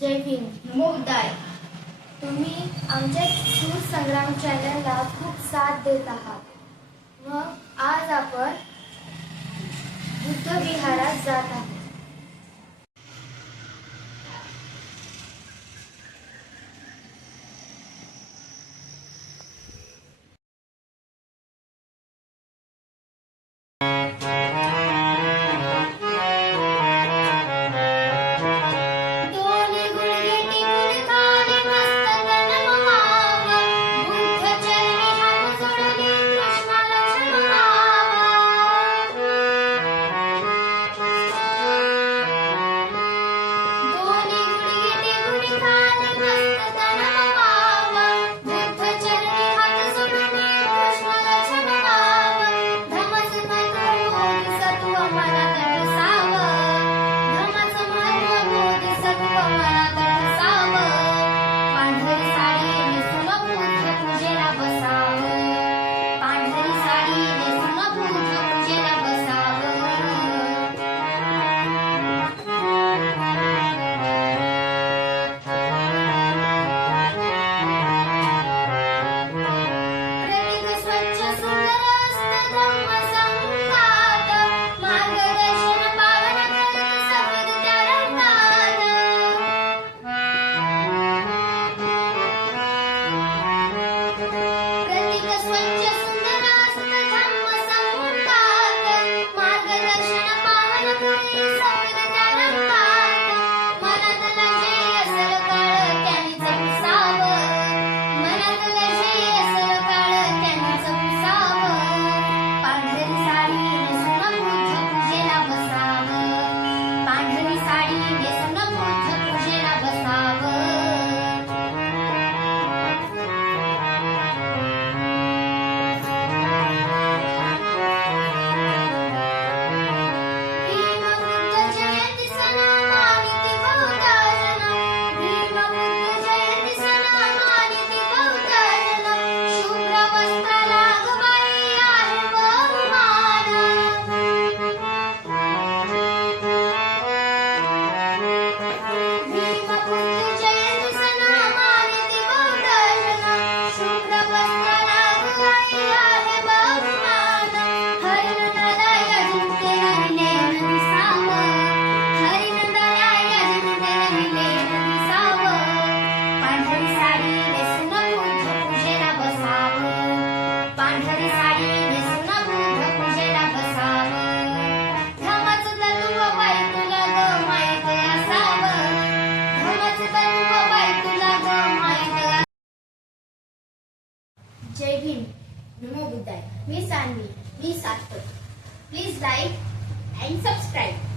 जय हिंद. मोगदाय तुम्ही आमच्या सूर संग्राम चॅनलला खूप साथ देत आहात. व आज आपण बुद्ध विहारात जात आहोत. जय भीम नमो बुद्धाय मी सानवी मी Sarthak please like and subscribe